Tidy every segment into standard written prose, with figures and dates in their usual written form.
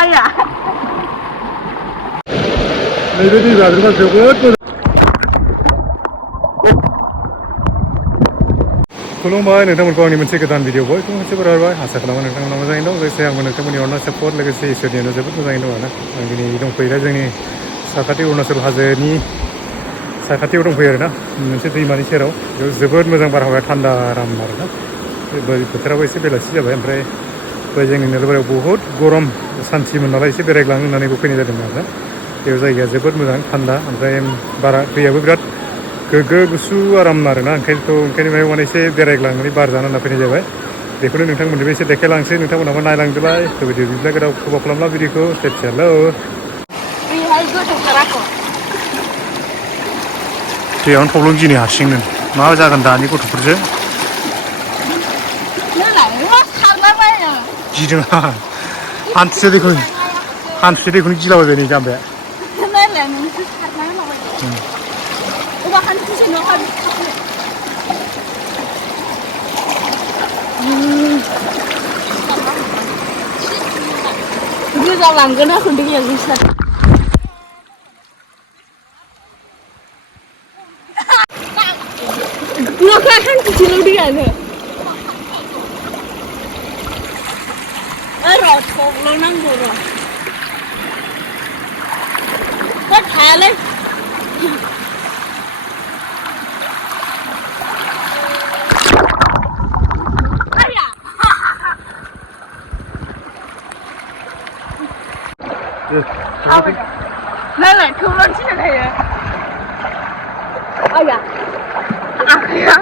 आया नैबे दै बाज्रुमा जोबोद मोजां खुलुमबाय नोंथांमोनखौ आंनि मोनसे गोदान भिडिअ बयखौबो मोनसे बरायबाय आसा खालामो नोंथांमोना मोजाङैनो दं लोगोसे आंबो नोंथांमोननि अननाय सापर्ट लोगोसे इसोरनि अननायाव जोबोद मोजाङैनो दं आरोना आं दिनै दंफैयो दा जोंनि साखाथि अरुणाचल हाजोनि साखाथियाव दंफैयो आरोना मोनसे दैमानि सेराव बेयाव जोबोद मोजां बारहावाया थान्दा आराम आरोना बोथोराबो एसे बेलासि जाबाय ओमफ्राय जोंनि नलबारियाव बहुद गरम सान्थिमोन नालाय एसे बेरायग्लांनो होननानैबो फैनाय जादोंमोन आरोना बेयाव जायगाया जोबोद मोजां थान्दा ओमफ्राय बारा दैयाबो बिराद गोग्गो गुसु आराम आरोना ओंखायनो बेहाय माने एसे बेरायग्लांनानै बार जानो होनना फैनाय जाबाय बेखौनो नोंथांमोननोबो एसे देखायलांसै नोंथांमोनाबो नायलांदोलाय भिडिअ बिदिब्ला गोदाव खबर खालामला भिडिअखौ हेलौ दैयावनो थब्लं गिनो हारसिंनो मा जागोन दानि गथ'फोरजों गिदों हान्थुसे दैखौनो गिलाबायबाय नै जाम्बाया गोजावलांगोन आंखौ दैया गुसा न'खा हान्थुसेल' दैयानो र' थब्ल' नांगौ र' थायालै नालाय थब्ल'नो थिननो थायो आया आखाया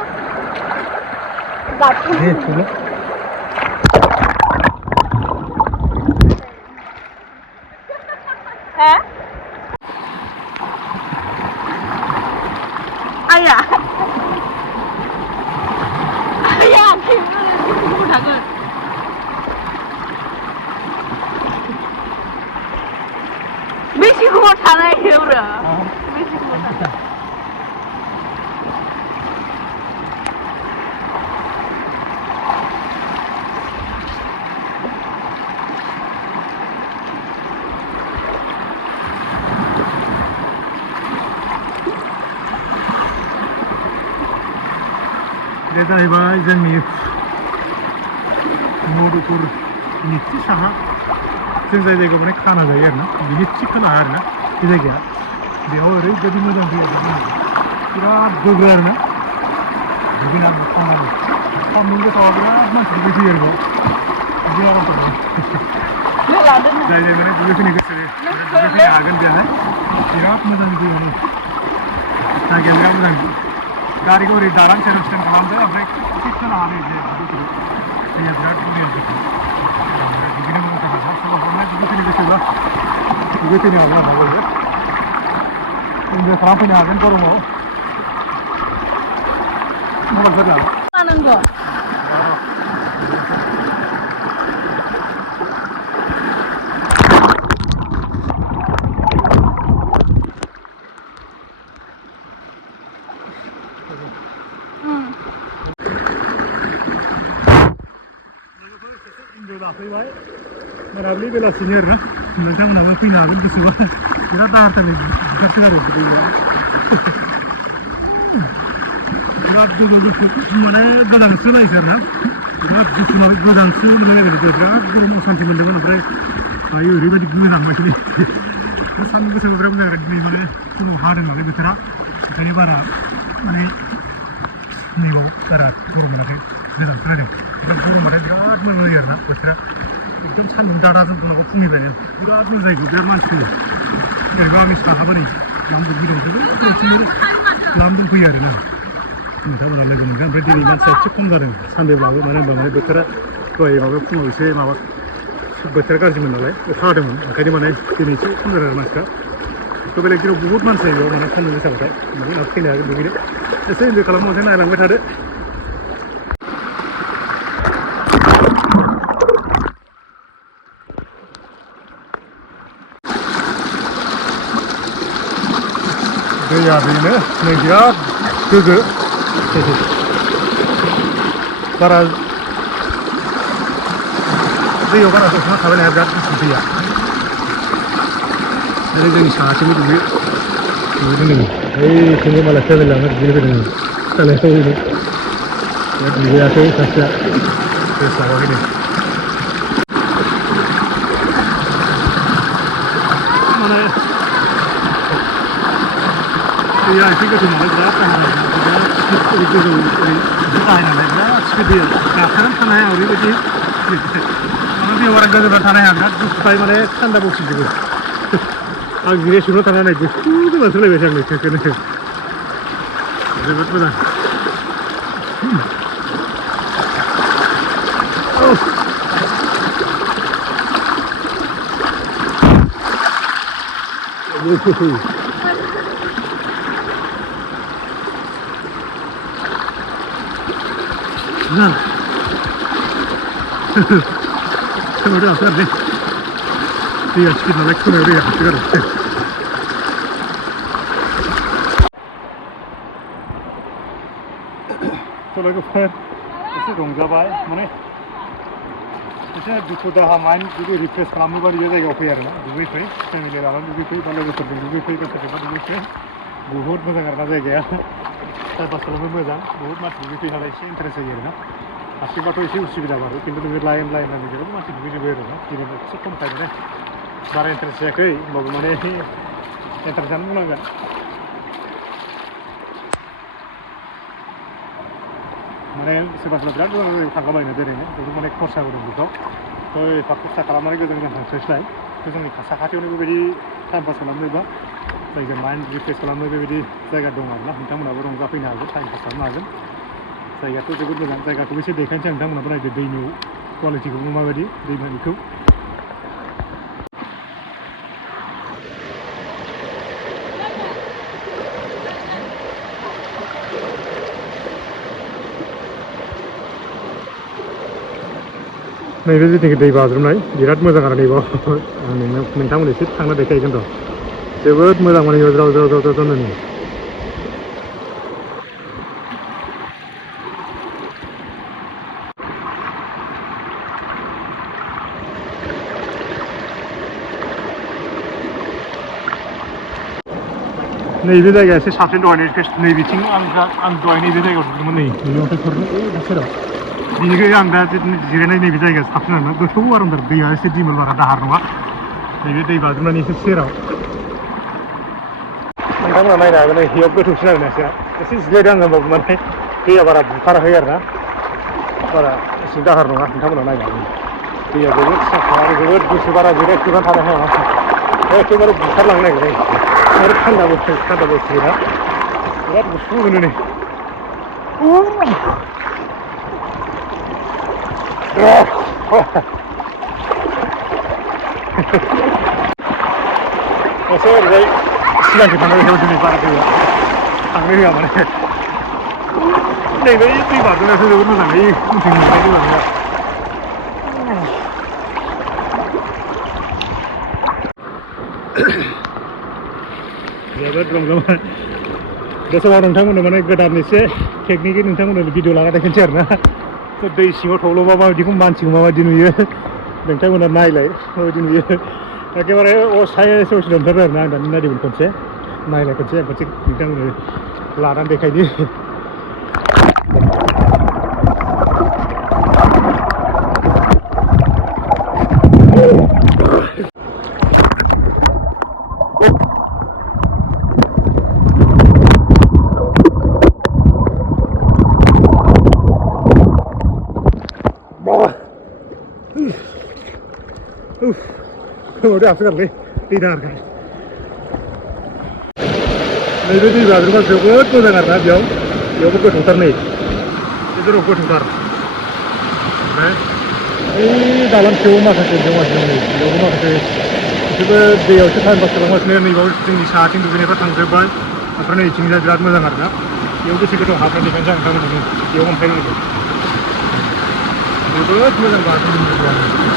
बाथौ आया आया आखाइखौ थागोन बेसे गोबाव थानाय एवरा बेसे गोबाव थानाय बे जाहैबाय जोंनि मधुपुरनि एसे साहा जों जाय जायगायाव माने खाना जायो आरोना बिनि एसे खोला आरोना बे जायगाया बेयाव ओरैबायदि मोजां दैया बिराद गोग्गो आरोना दुगैनांगौ थांनांगौ सान्दुं गोसायाव बिराद मानसि दुगैफैयो आरो बिदि आराम जायो जाय जाय माने दुगैफैनो गोसो दुगैफैनो हागोन बेहाय बिराद मोजां दैयानो जायगाया बिराद मोजां गारिखौ ओरै दालां सेराव स्टेन्ड खालामबाय ओमफ्राय एसे खोनानानै दैया बिराद मोजां दुगैनो मोजां जायगा सोरबा हरनाय दुगैफैनो गोसोब्ला दुगैफैनो हागोन आरो बयबो इन्जय खालामफैनो हागोन गरमाव मबाइलफोर नांगौ लाफैबाय मोनाबिलि बेलासिनि आरोना नोंथांमोनाबो फैनो हागोन गोसोबा बिराद दाहारथारनि बुखारसो आरो बिराद गोजौ गुसु माने गोजांसो नायसो आरोना बिराद गुसु नालाय गोजांसो मोनलाय बिराद गरम असान्थि मोनदोंमोन ओमफ्राय दायो ओरैबायदि गोजांबायसो नै सान्दुं गोसाबा बिराद मोजां आरो दिनै माने फुङाव हादों नालाय बोथोरा ओंखायनो बारा माने नैबाव बारा गरम मोनाखै गोजांसो नायदों बिराद गरमबाथाय बिराद मोजां जायो आरोना बोथोरा एकदम सान्दुं दादा जोंनावबो फुंनिफ्रायनो बिराद मोजां जायो बिराद मानसि फैयो ओरैबा आंनि साहाबो नै लामदुंफैदों लामदुंफैयो आरोना नोंथांमोना लोगो मोनगोन ओमफ्राय दिनै मानसिया एसे खम जादों सानदेब्लाबो मानो होनबा माने बोथोरा दहाय माबायाव फुङाव एसे माबा बोथोरा गाज्रिमोन नालाय अखा हादोंमोन ओंखायनो माने दिनै एसे खम जादों आरो मानसिफ्रा थ' बेलेग दिनाव बहुत मानसि जायो बेयाव माने सान्दुं गोसाबाथाय माने फैनो हागोन दुगैनो एसे इन्जय खालामनानै नायलांबाय थादो दैया बेनो नै बिराद गोग्गो बारा दैयाव बारा ज'खा थाबाय नाया बिराद गुसु दैया आरो जोंनि साहाथिंबो दुब्लि नुदों ओइथिंबो मालाय फेमिलि लाना दुब्लि फैदों सालायखौ हैनो दुगैयाखै सासेया गोसोआवाखैनो माने दैया एसे गोथौ नालाय बिराद स्पिड गोजौ ओरै गाहाय नालाय बिराद स्पिड दैया गाखोनानै थानो हाया ओरैबायदि माने दैयाव बारा गोजौना थानो हाया बिराद गुसुखाय माने थान्दा बखिजोबो आं जिराय सुनो थांनानै गुसु गोजान सोलायबायसो आं नोंसोरखौनो जोबोद मोजां Nah, udah hampir deh. Iya, sedikit naik tuh udah ya, hampir. Kalau itu fair, itu ronggabai, mana? Itu duku dah main, jadi refresh kamu baru jadi gak fair lah. Duku fair, family lawan duku fair, kalau itu terjadi duku fair, kalau terjadi duku fair, बहुत मोजां आरोना जायगाया time pass खालामनो मोजां बहुत मानसि दुगैफैयो नालाय एसे इन्टारेस्ट जायो आरोना हारसिंबाथ' एसे उसुबिदा बारो खिन्थु नोङो लाइन लाइन जेरावबो मानसि दुगैजोबो आरोना जेनेबा एसे खमखाय माने बारा इन्टारेस्ट जायाखै होमबाबो माने इन्टारेस्टआनो बुंनांगोन माने सोरबा सोरबा बिराद गोजान गोजान थांलाबायनो बेरायनो बेखौ माने खरसाबो दं बेखौ थ' एफा खरसा खालामनानै गोजान गोजान थांस्लायस्लाय थ' जोंनि साखाथियावनो बेबायदि टाइम पास खालामनोबा जायगा माइन्ड रिफ्रेश खालामनो बेबायदि जायगा दं आरोना नोंथांमोनाबो रंजाफैनो हागोन टाइम पास खालामनो हागोन जायगायाथ' जोबोद मोजां जायगाखौबो एसे देखायनोसै नोंथांमोनाबो नायदो दैनि क्वालिटिखौ माबायदि दैमानिखौ नैबे जिथुनिखि दै बाज्रुमनाय बिराद मोजां आरो नैबाव आं नोंथांमोन एसे थांना देखायगोन र' जोबोद मोजां माने ज्राव ज्राव ज्राव ज्राव नै नैबे जायगाया एसे साबसिन दहाय नैबेथिं आं दहाय नैबे जायगायाव थांदोंमोन नै अन्थाइफोरनो ओइ सेराव बिनिखाय आं दा जिरायनाय नैबे जायगाया साबसिन आरोना गोथौ आरामदार दैया एसे दिमोल बारा दाहार नङा नैबे दै बाज्रुमनायनि एसे सेराव नोंथांमोना नायनो हागोन बेयाव गोथौसिन आरो एसे एसे जिरायदों आं होमबाबो माने दैया बारा बुखाराखै आरोना बारा एसे दाहार नङा नोंथांमोना नायनो हागोन दैया जोबोद साफा आरो जोबोद गुसु बारा जिरायफुनानै थानो हाया एखेबारे बुखारलांनो नागिरो आरो थान्दा बस्थु गैया बिराद गुसु मोनो नै एसे ओरैजाय सिगांथिं थांनो होआव दिनै बारा दैया थांनो होआ माने नैबे दै बाज्रुमनायाथ' जोबोद मोजां बै उनथिं नुनाय दै बाज्रुमनाया जोबोद रंजाबाय बे समाव नोंथांमोननो माने गोदान एसे टेकनिकै नोंथांमोननो भिडिअ लाना देखायनोसै आरोना दै सिङाव थब्ल'बा माबायदिखौ मानसिखौ माबायदि नुयो नोंथांमोना नायलाय माबायदि नुयो एखेबारे साइस नुथारो आरोना आं दानि नायदोंमोन खनसे नायलाय खनसे आं खनसे नोंथांमोननो लानानै देखायनि udah sekali tidak kan nैबे दै बाज्रुमा जोबोद मोजां आरोना बेयावबो गोथौथार नै बे गोथौथार ओमफ्राय बै दालां सायाव माखासे दंगासिनो नै बेयावबो माखासे बिसोरबो दैयाव एसे टाइम पास खालामगासिनो नैबाव जोंनि साहाथिं दुगैनायफ्रा थांजोब्बाय ओमफ्राय नै इथिंजाय बिराद मोजां आरोना बेयाव बेसे गोथौ हाबनानै देखायनोसै आं नोंथांमोननो बेयाव अन्थाइ दङ जोबोद मोजां बाज्रुमदों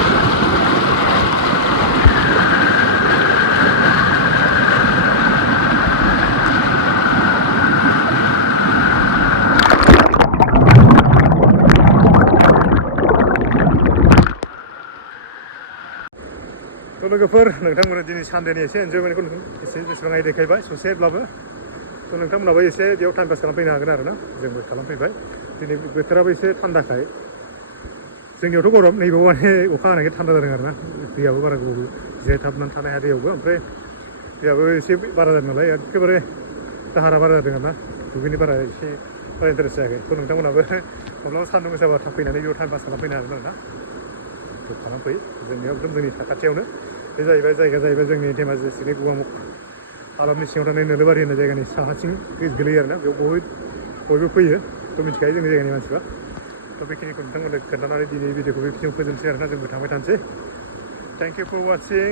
थ' लोगोफोर नोंथांमोना दिनै सानडेनि एसे एन्जयमेन्टखौ एसे जेसेबां आइ देखायबाय ससेब्लाबो थ' नोंथांमोनाबो एसे बेयाव टाइम पास खालामफैनो हागोन आरो ना जोंबो खालामफैबाय दिनै बोथोराबो एसे थान्दाखाय जोंनियावथ' गरम नैबाव माने अखा हानायखाय थान्दा जादों आरो ना दैयाबो बारा गोबाव जिरायथाबनानै थानो हाया दैयावबो ओमफ्राय दैयाबो एसे बारा जादों नालाय एखेबारे दाहारा बारा जादों आरो ना दुगैनो बारा एसे बारा इन्टारेस्ट जायाखै थ' नोंथांमोनाबो माब्लाबा सान्दुं गोसाबा थाब फैनानै बेयाव टाइम पास खालामफैनो हागोन आरो ना थ' खालामफै जोंनियाव एकदम जोंनि साखाथियावनो बे जाहैबाय जायगाया जाहैबाय जोंनि धेमाजि डिस्ट्रिक्टनि गगामुख हालामनि सिङाव थानाय नोलोबारि होननाय जायगानि साहाथिं गोलैयो आरो ना बेयाव बयबो फैयो थ' मिथिखायो जोंनि जायगानि मानसिफ्रा थ' बेखिनिखौ नोंथांमोननो खोन्थानानै दिनै भिडिअखौ बेखिनियाव फोजोबनोसै आरो ना जोंबो थांबाय थानोसै थेंक इउ फर वाचिं